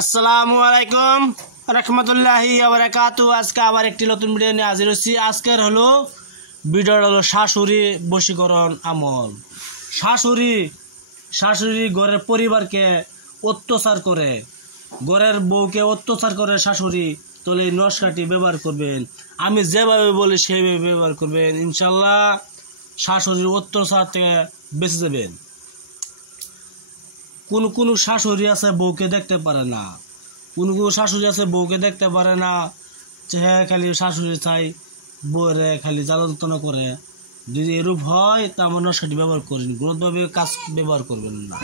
আসসালামু আলাইকুম রহমতুল্লাহি ওয়া বারাকাতুহু। আজকে আবার একটি নতুন ভিডিও নিয়ে হাজির হচ্ছি। আজকের ভিডিওটা হলো শাশুড়ি বশীকরণ আমল। শাশুড়ি ঘরের পরিবারকে অত্যাচার করে, ঘরের বউকে অত্যাচার করে শাশুড়ি, তাহলে এই নস্কাটি ব্যবহার করবেন। আমি যেভাবে বলি সেইভাবে ব্যবহার করবেন, ইনশাল্লাহ শাশুড়ির অত্যাচার থেকে বেঁচে যাবেন। কোন শাশুড়ি আছে বউকে দেখতে পারে না, কোন শাশুড়ি আছে বউকে দেখতে পারে না, হ্যাঁ খালি শাশুড়ি চাই বউরে খালি জ্বালাতনা করে। যদি এরূপ হয় তা আমরা নস্কাটি ব্যবহার করেন, গলতভাবে কাজ ব্যবহার করবেন না,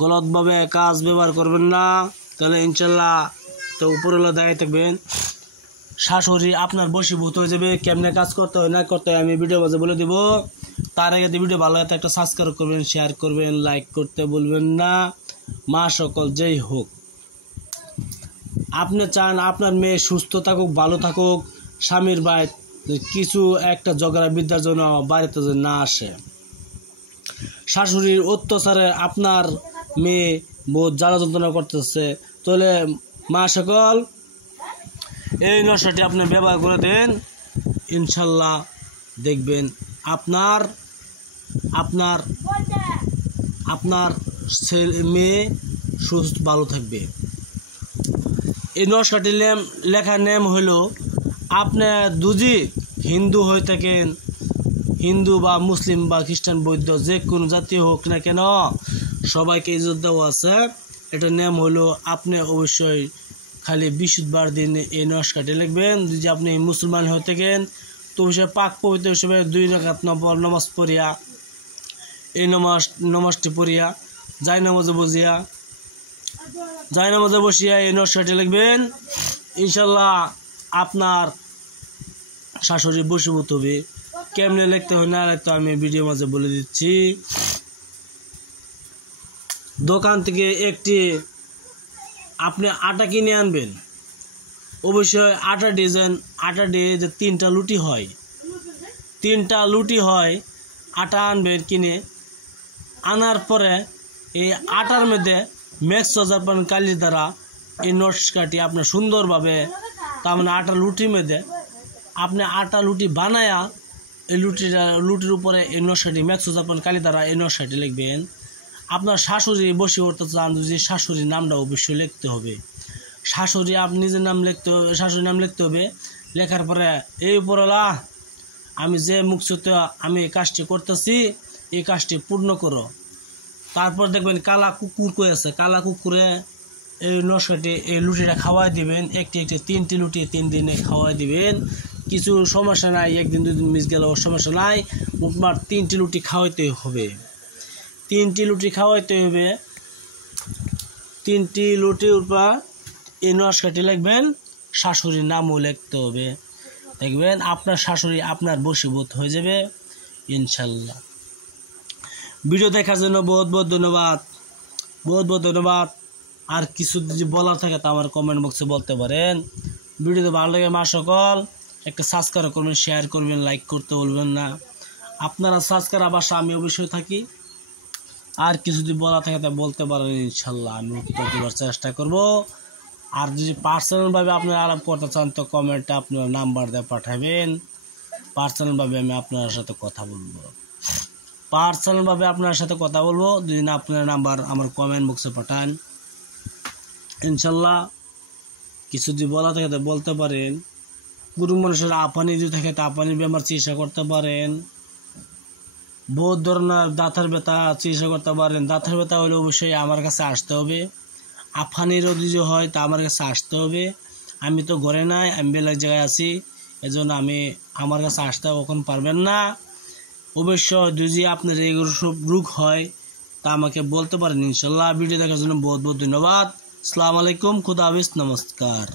গলতভাবে কাজ ব্যবহার করবেন না, তাহলে ইনশাল্লাহ তো উপরওয়ালা দাঁড়িয়ে থাকবেন। শাশুড়ি আপনার বশীভূত হয়ে যাবে। কেমনে কাজ করতে হয় না করতে হয় আমি ভিডিও মাঝে বলে দিব। তার আগে ভিডিও ভালো লাগে একটা সাবস্ক্রাইব করবেন, শেয়ার করবেন, লাইক করতে বলবেন না। মা সকল যেই হোক, আপনি চান আপনার মেয়ে সুস্থ থাকুক, ভালো থাকুক, স্বামীর বাড়ি কিছু একটা ঝগড়া বিদ্যার জন্য বাড়িতে না আসে। শাশুড়ির অত্যাচারে আপনার মেয়ে বহুত জ্বালা যন্ত্রণা করতেছে, তাহলে মা সকল এই নস্কাটি আপনি ব্যবহার করে দেন। ইনশাল্লাহ দেখবেন আপনার আপনার আপনার মেয়ে সুস্থ ভালো থাকবে। এই নস্কাটি লেখার নেম হলো, আপনি যদি হিন্দু হয়ে থাকেন, হিন্দু বা মুসলিম বা খ্রিস্টান বৌদ্ধ যে কোনো জাতি হোক না কেন, সবাইকে ইজ্জত দেওয়া আছে। এটার নাম হলো, আপনি অবশ্যই খালি বৃহস্পতিবার দিন এই নস্কাটি লিখবেন। যদি আপনি মুসলমান হয়ে থাকেন তো হিসেবে পাক পবিত্র হিসেবে 2 রাকাত নামাজ পড়িয়া, এই নমাজটি পড়িয়া জায়নামাজে বসিয়া এই নস্কাটি লিখবেন। ইনশাল্লাহ আপনার শাশুড়ি বশীভূত হবে। কেমনে লিখতে হয় না লিখতে আমি ভিডিও মাঝে বলে দিচ্ছি। দোকান থেকে একটি আপনি আটা কিনে আনবেন। অবশ্যই আটা দিয়ে যে 3টা লুটি হয় আটা আনবেন কিনে। আনার পরে এই আটার মধ্যে ম্যাক্স সজারপান কালি দ্বারা এই নস্কাটি আপনার সুন্দরভাবে, তার মানে আটা লুটির মধ্যে আপনি আটা লুটি বানায়া এই লুটির উপরে এই নস্কাটি ম্যাক্স সজারপান কালি দ্বারা এই নস্কাটি লিখবেন। আপনার শাশুড়ি বসে করতে চান যদি শাশুড়ির নামটা অবশ্যই লিখতে হবে। শাশুড়ি আপনি নিজের নাম লিখতে হবে, শাশুড়ির নাম লিখতে হবে। লেখার পরে এই উপরওয়ালা আমি যে মুখতে আমি এই কাজটি করতেছি, এই কাজটি পূর্ণ করো। তারপর দেখবেন কালা কুকুর করেছে, কালা কুকুরে এই নস্কাটি এই লুটিটা খাওয়াই দিবেন। একটি 3টি লুটি 3 দিনে খাওয়াই দিবেন। কিছু সমস্যা নাই, 1 দিন 2 দিন মিস গেলেও সমস্যা নাই। মোটমাট 3টি লুটি খাওয়াইতে হবে। 3টি লুটি খাওয়াইতে হবে। 3টি লুটির উপর এই নস্কাটি লিখবেন। শাশুড়ির নামও লিখতে হবে। দেখবেন আপনার শাশুড়ি আপনার বশীভূত হয়ে যাবে ইনশাল্লাহ। ভিডিও দেখার জন্য বহুত ধন্যবাদ। আর কিছু যদি বলার থাকে তা আমার কমেন্ট বক্সে বলতে পারেন। ভিডিওতে ভালো লাগে মা সকল একটা সাবস্ক্রাইব করবেন, শেয়ার করবেন, লাইক করতে বলবেন না। আপনারা সাবস্ক্রাইব আবাসা আমি অবশ্যই থাকি। আর কিছু যদি বলা থাকে তা বলতে পারেন, ইনশাল্লাহ আমি উত্তর দেওয়ার চেষ্টা করব। আর যদি পার্সোনালভাবে আপনারা আলাপ করতে চান তো কমেন্টে আপনার নাম্বার দিয়ে পাঠাবেন। পার্সোনালভাবে আমি আপনার সাথে কথা বলবো। যদি না আপনার নাম্বার আমার কমেন্ট বক্সে পাঠান, ইনশাল্লাহ কিছু যদি বলা থাকে তা বলতে পারেন। গরু মানুষের আপানি যদি থাকে তা আপানির বেমার চিকিৎসা করতে পারেন। বহুত ধরনের দাঁতের ব্যথা চিকিৎসা করতে পারেন। দাঁতের ব্যথা হলে অবশ্যই আমার কাছে আসতে হবে। আফানির যদি হয় তা আমার কাছে আসতে হবে। আমি তো ঘরে নাই, আমি বেলার জায়গায় আছি, এজন্য আমার কাছে আসতে কখন পারবেন না। অবশ্যই যদি আপনার এগুলো সব রোগ হয় তা আমাকে বলতে পারেন ইনশাল্লাহ। ভিডিও দেখার জন্য বহুত ধন্যবাদ। আসসালামু আলাইকুম, খুদা হাফেজ, নমস্কার।